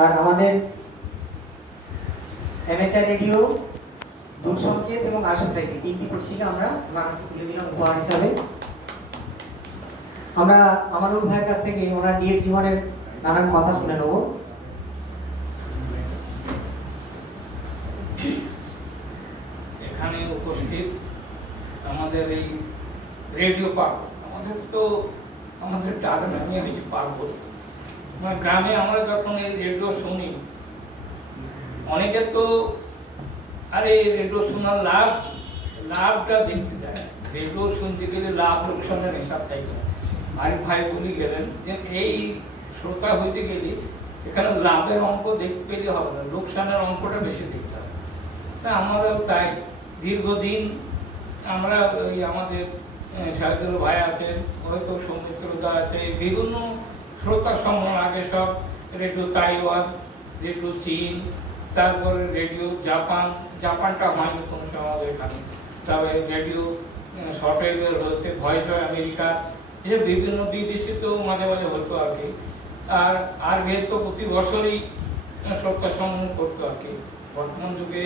আর আমাদের এমএচআর রেডিও, দূরসংকেত এবং আশা সাইটি তিনটি পত্রিকা আমরা মানুষকে তুলে দিলাম উপহার হিসাবে। আমরা আমানুল ভাইয়ের কাছ থেকে ওনার ডিএস জীবনের নানান কথা শুনে নেব। এখানে উপস্থিত আমাদের এই রেডিও পার্ক, আমাদের ডাক নামে হয়েছে পার্ক। মানে গ্রামে আমরা যখন এই রেডিও শুনি, অনেকে তো আরে রেডিও শোনার লাভটা দেখতে যায়। রেডিও শুনতে গেলে লাভ লোকসানের হিসাব চাইছে। আরিফ ভাই বলে গেলেন যে এই শ্রোতা হইতে গেলে এখানে লাভের অঙ্ক দেখতে পেলে হবে না, লোকসানের অঙ্কটা বেশি দেখতে হবে। তা আমরাও তাই দীর্ঘদিন আমরা ওই আমাদের শাহিদুল ভাই আছেন, হয়তো সৌমিত্রদা আছে, বিভিন্ন শ্রোতা সমূহ আগে সব রেডিও তাইওয়ান, রেডিও চীন, তারপরে রেডিও জাপানটা হয়নি কোনো সময় আমাদের এখানে। তারপরে রেডিও শর্ট ওয়েভের হচ্ছে ভয়েস অফ আমেরিকা, এসব বিভিন্ন বিদেশিতেও মাঝে মাঝে হতো আর কি। আর তো প্রতি বছরই শ্রোতা সমূহ করতো আর কি। বর্তমান যুগে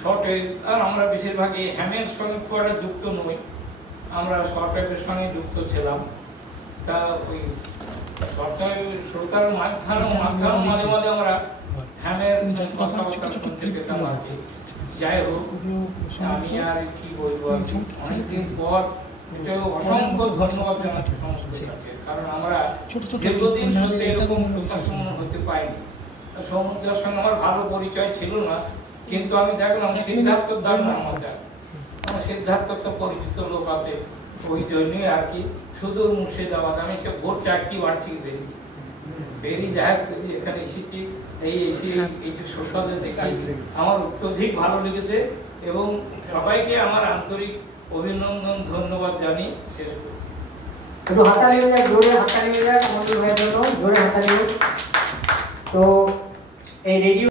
শর্ট ওয়েভ, আর আমরা বেশিরভাগই হ্যামের সঙ্গে খুব একটা যুক্ত নই, আমরা শর্ট ওয়েভের সঙ্গে যুক্ত ছিলাম। তা ওই শর্ট ওয়েভ শ্রোতার মাঝখানে মাঝে মাঝে আমরা হ্যামের কথাবার্তা শুনতে পেতাম আর কি। যাই হোক, আমি আর কি বলবো, অনেকদিন পর অসংখ্য ধন্যবাদ জানাচ্ছি সমুদ্রকে, কারণ আমরা দীর্ঘদিন শুনতে এরকম হতে পাইনি। সমুদ্রের সঙ্গে আমার ভালো পরিচয় ছিল না, কিন্তু আমি দেখলাম সিদ্ধার্থ দাস আমার সিদ্ধার্থ তো পরিচিত লোক আছে, ওই জন্যই আর কি। শুধু মুর্শিদাবাদ, আমি সে ভোর 4টি বাড়ছি বেরিয়ে যায় এখানে এসেছি। এই যে সোশ্যালে দেখাই আমার অত্যধিক ভালো লেগেছে, এবং সবাইকে আমার আন্তরিক অভিনন্দন ধন্যবাদ জানি শেষ করি। একটু হাততালি হয়ে যায়, জোরে হাততালি হয়ে যায় আমাদের ভাইয়ের জন্য, জোরে হাততালি। তো এই রেডিও